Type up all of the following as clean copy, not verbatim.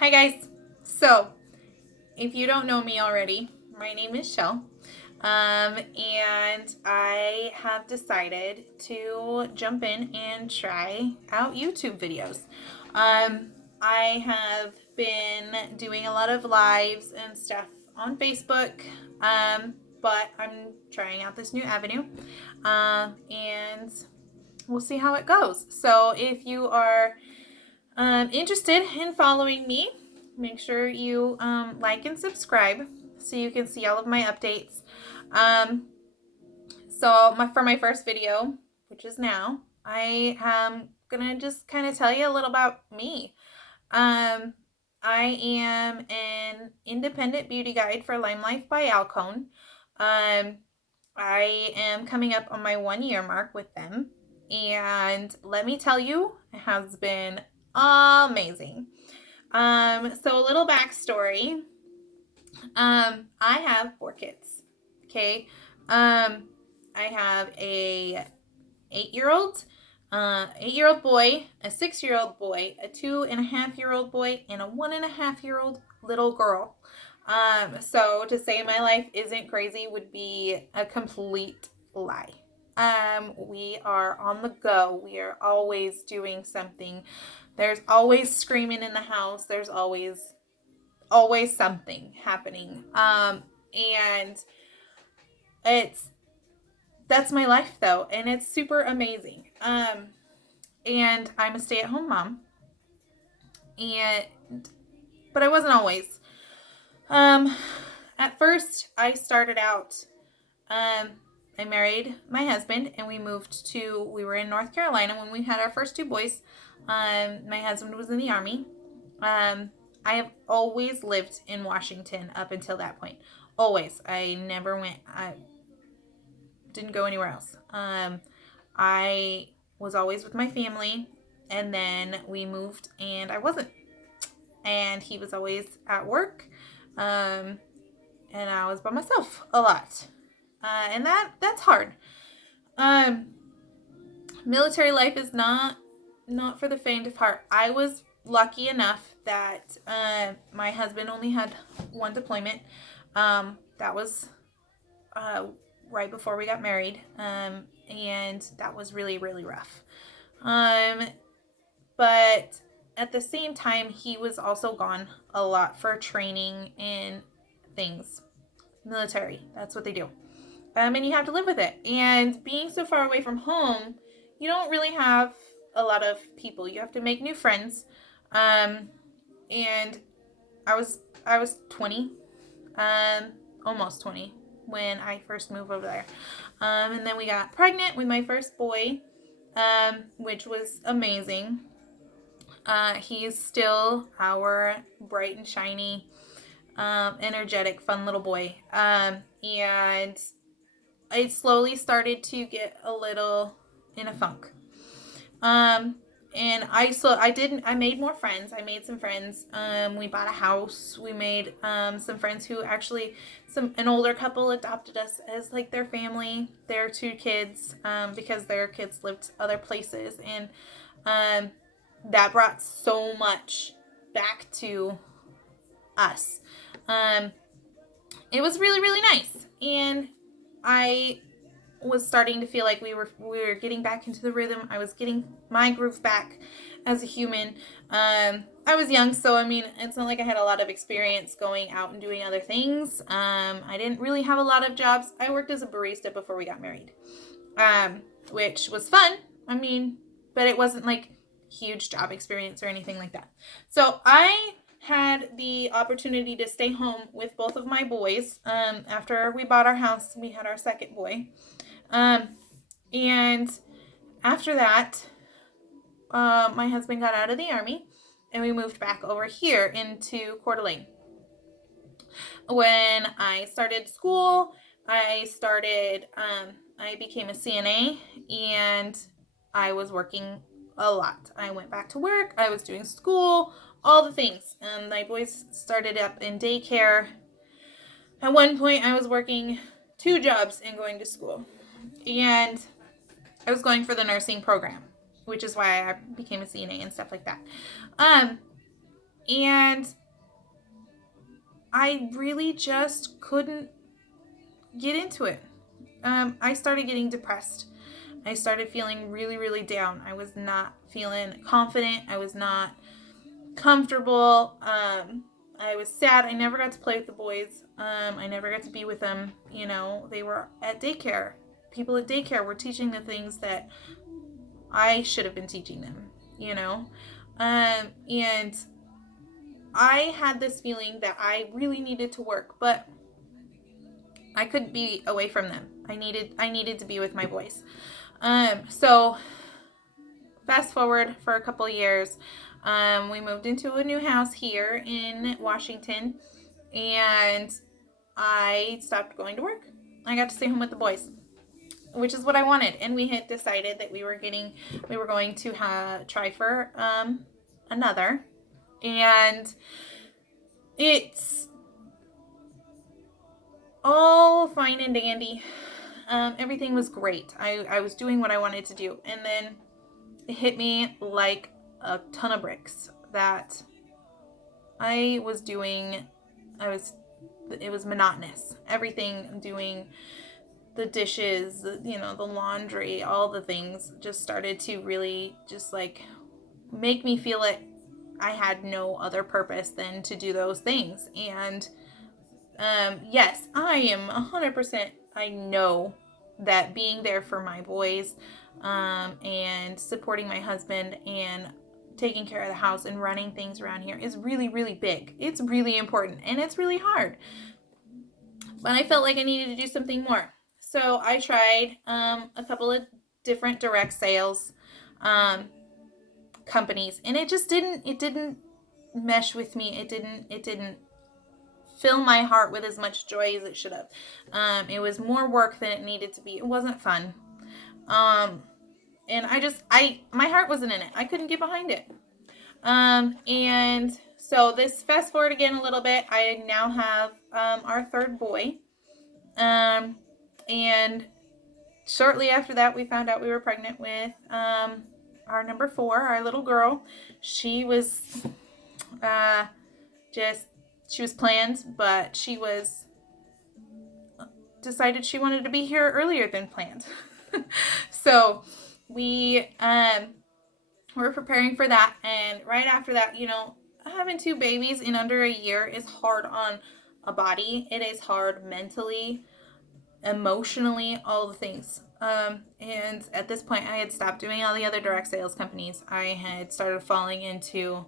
Hi guys. So, if you don't know me already, my name is Shell. And I have decided to jump in and try out YouTube videos. Um, I have been doing a lot of lives and stuff on Facebook, but I'm trying out this new avenue, and we'll see how it goes. So, if you are interested in following me, make sure you like and subscribe so you can see all of my updates. Um, for my first video, which is now, I am gonna just kind of tell you a little about me. Um, I am an independent beauty guide for LimeLife by Alcone. Um, I am coming up on my 1 year mark with them. And let me tell you, it has been amazing. So a little backstory. I have 4 kids. Okay. I have a 8-year-old, 8-year-old boy, a 6-year-old boy, a 2.5-year-old boy, and a 1.5-year-old little girl. So to say my life isn't crazy would be a complete lie. We are on the go. We are always doing something. There's always screaming in the house. There's always something happening. And it's that's my life though, and it's super amazing. And I'm a stay-at-home mom, and but I wasn't always. Um, at first, I started out. Um, I married my husband, and we moved to. We were in North Carolina when we had our first 2 boys. My husband was in the army. I have always lived in Washington up until that point. Always. I never went. I didn't go anywhere else. I was always with my family, and then we moved, and I wasn't. And he was always at work, and I was by myself a lot, and that's hard. Um, Military life is not for the faint of heart. I was lucky enough that my husband only had one deployment. That was uh, right before we got married, and that was really really rough. Um, but at the same time, he was also gone a lot for training and things. Military, that's what they do. And you have to live with it. And being so far away from home, you don't really have a lot of people. You have to make new friends. Um, and I was 20, um, almost 20 when I first moved over there. And then we got pregnant with my first boy, which was amazing. He's still our bright and shiny, energetic, fun little boy. And I slowly started to get a little in a funk. Um, and I made more friends. I made some friends. We bought a house. We made some friends who actually an older couple adopted us as like their family, their 2 kids, because their kids lived other places, and um, that brought so much back to us. Um, it was really really nice, and I was starting to feel like we were getting back into the rhythm. I was getting my groove back as a human. I was young, so I mean, it's not like I had a lot of experience going out and doing other things. I didn't really have a lot of jobs. I worked as a barista before we got married, which was fun. I mean, but it wasn't like huge job experience or anything like that. So I had the opportunity to stay home with both of my boys. After we bought our house, we had our second boy. Um, and after that, my husband got out of the army, and we moved back over here into Coeur d'Alene. When I started school, I became a CNA, and I was working a lot. I went back to work, I was doing school, all the things. And my boys started up in daycare. At one point, I was working 2 jobs and going to school. And I was going for the nursing program, which is why I became a CNA and stuff like that. Um, And I really just couldn't get into it. I started getting depressed. I started feeling really, really down. I was not feeling confident. I was not comfortable. I was sad. I never got to play with the boys. I never got to be with them. You know, they were at daycare. People at daycare were teaching the things that I should have been teaching them, you know? And I had this feeling that I really needed to work, but I couldn't be away from them. I needed to be with my boys. So fast forward for a couple years, we moved into a new house here in Washington, and I stopped going to work. I got to stay home with the boys, which is what I wanted. And we had decided that we were going to try for another, and it's all fine and dandy. Everything was great. I was doing what I wanted to do, and then it hit me like a ton of bricks that I was doing. It was monotonous. Everything, doing the dishes, the laundry, all the things just started to really just like make me feel like I had no other purpose than to do those things. And yes, I am 100%. I know that being there for my boys, and supporting my husband and taking care of the house and running things around here is really, really big. It's really important, and it's really hard. But I felt like I needed to do something more. So I tried a couple of different direct sales companies, and it didn't mesh with me. It didn't fill my heart with as much joy as it should have. It was more work than it needed to be. It wasn't fun. And my heart wasn't in it. I couldn't get behind it. And so this fast forward again a little bit. I now have our third boy. And shortly after that, we found out we were pregnant with our number 4, our little girl. She was she was planned, but she was decided she wanted to be here earlier than planned. So we were preparing for that, and right after that, having 2 babies in under a year is hard on a body. It is hard mentally, emotionally, all the things. And at this point, I had stopped doing all the other direct sales companies. I had started falling into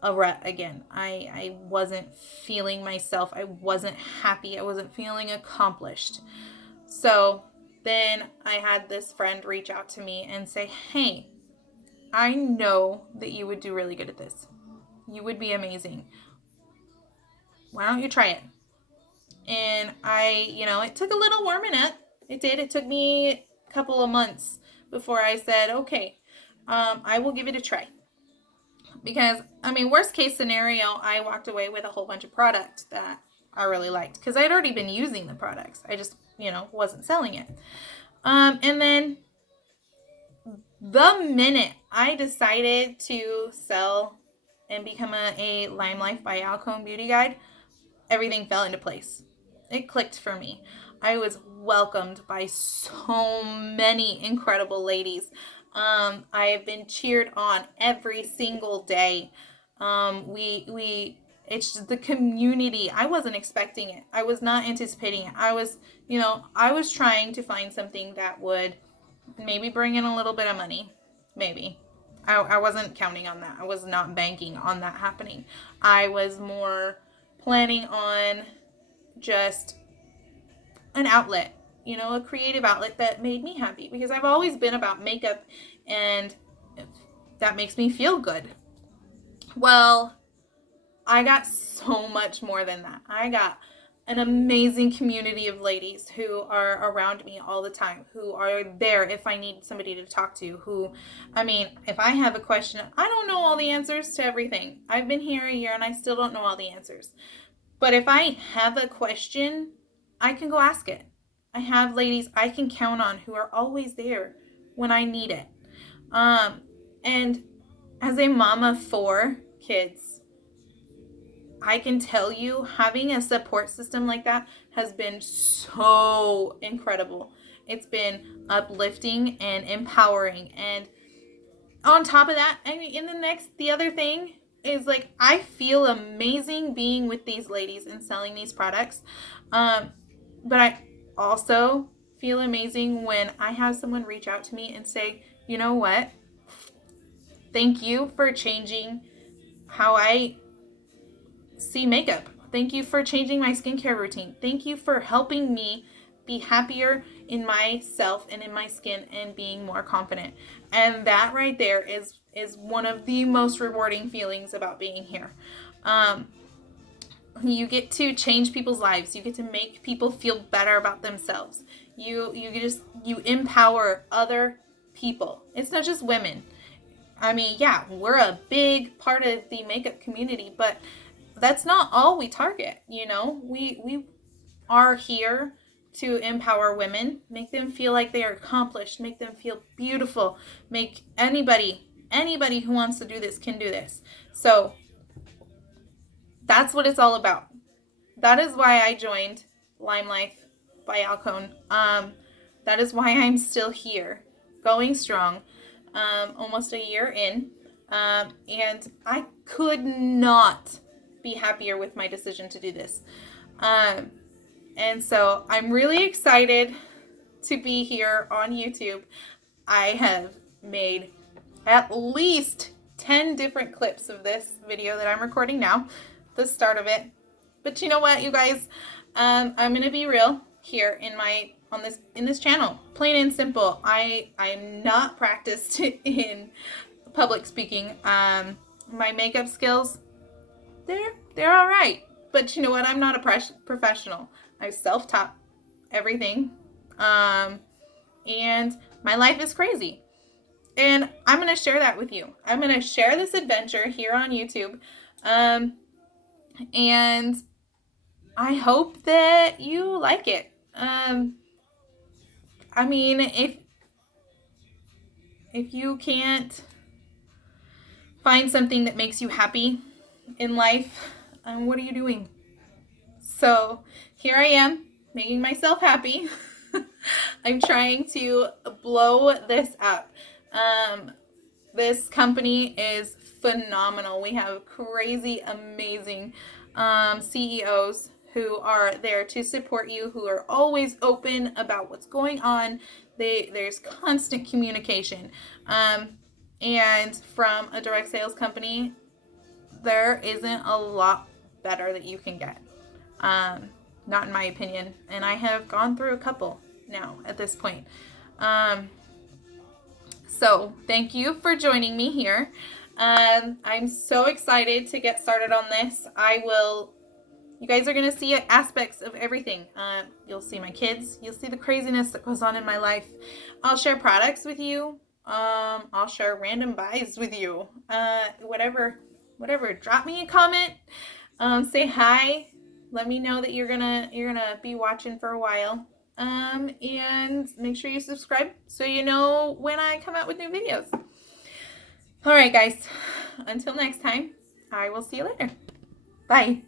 a rut again. I wasn't feeling myself. I wasn't happy. I wasn't feeling accomplished. So then I had this friend reach out to me and say, "Hey, I know that you would do really good at this. You would be amazing. Why don't you try it?" And it took a little warming up. It did. It took me a couple of months before I said, okay, I will give it a try. Because, worst case scenario, I walked away with a whole bunch of product that I really liked. Because I'd already been using the products. I just, wasn't selling it. And then the minute I decided to sell and become a LimeLife by Alcone Beauty Guide, everything fell into place. It clicked for me. I was welcomed by so many incredible ladies. I have been cheered on every single day. It's just the community. I wasn't expecting it. I was not anticipating it. I was trying to find something that would maybe bring in a little bit of money. Maybe. I wasn't counting on that. I was not banking on that happening. I was more planning on just an outlet, a creative outlet that made me happy, because I've always been about makeup, and that makes me feel good. Well, I got so much more than that. I got an amazing community of ladies who are around me all the time, who are there if I need somebody to talk to, if I have a question, I don't know all the answers to everything. I've been here a year and I still don't know all the answers. But if I have a question, I can go ask it. I have ladies I can count on who are always there when I need it. And as a mom of 4 kids, I can tell you, having a support system like that has been so incredible. It's been uplifting and empowering. And on top of that, I mean, the other thing is, like, I feel amazing being with these ladies and selling these products. But I also feel amazing when I have someone reach out to me and say, you know what? Thank you for changing how I see makeup. Thank you for changing my skincare routine. Thank you for helping me be happier in myself and in my skin and being more confident. And that right there is one of the most rewarding feelings about being here. You get to change people's lives. You get to make people feel better about themselves. You empower other people. It's not just women. I mean, yeah, we're a big part of the makeup community, but that's not all we target. We are here to empower women, make them feel like they are accomplished, make them feel beautiful, make anybody who wants to do this can do this. So that's what it's all about. That is why I joined LimeLife by Alcone. That is why I'm still here, going strong, almost a year in. And I could not be happier with my decision to do this. And so I'm really excited to be here on YouTube. I have made at least 10 different clips of this video that I'm recording now, the start of it. But you know what, you guys? I'm gonna be real here in this channel. Plain and simple. I'm not practiced in public speaking. My makeup skills, they're all right. But you know what? I'm not a professional. I self-taught everything. And my life is crazy. And I'm going to share that with you. I'm going to share this adventure here on YouTube. And I hope that you like it. I mean, if you can't find something that makes you happy in life, what are you doing? So here I am, making myself happy. I'm trying to blow this up. This company is phenomenal. We have crazy, amazing CEOs who are there to support you, who are always open about what's going on. There's constant communication. And from a direct sales company, there isn't a lot better that you can get. Not in my opinion. And I have gone through a couple now at this point. So thank you for joining me here. I'm so excited to get started on this. You guys are going to see aspects of everything. You'll see my kids. You'll see the craziness that goes on in my life. I'll share products with you. I'll share random buys with you. Whatever. Drop me a comment. Say hi. Let me know that you're gonna be watching for a while. And make sure you subscribe so you know when I come out with new videos. All right, guys. Until next time, I will see you later. Bye.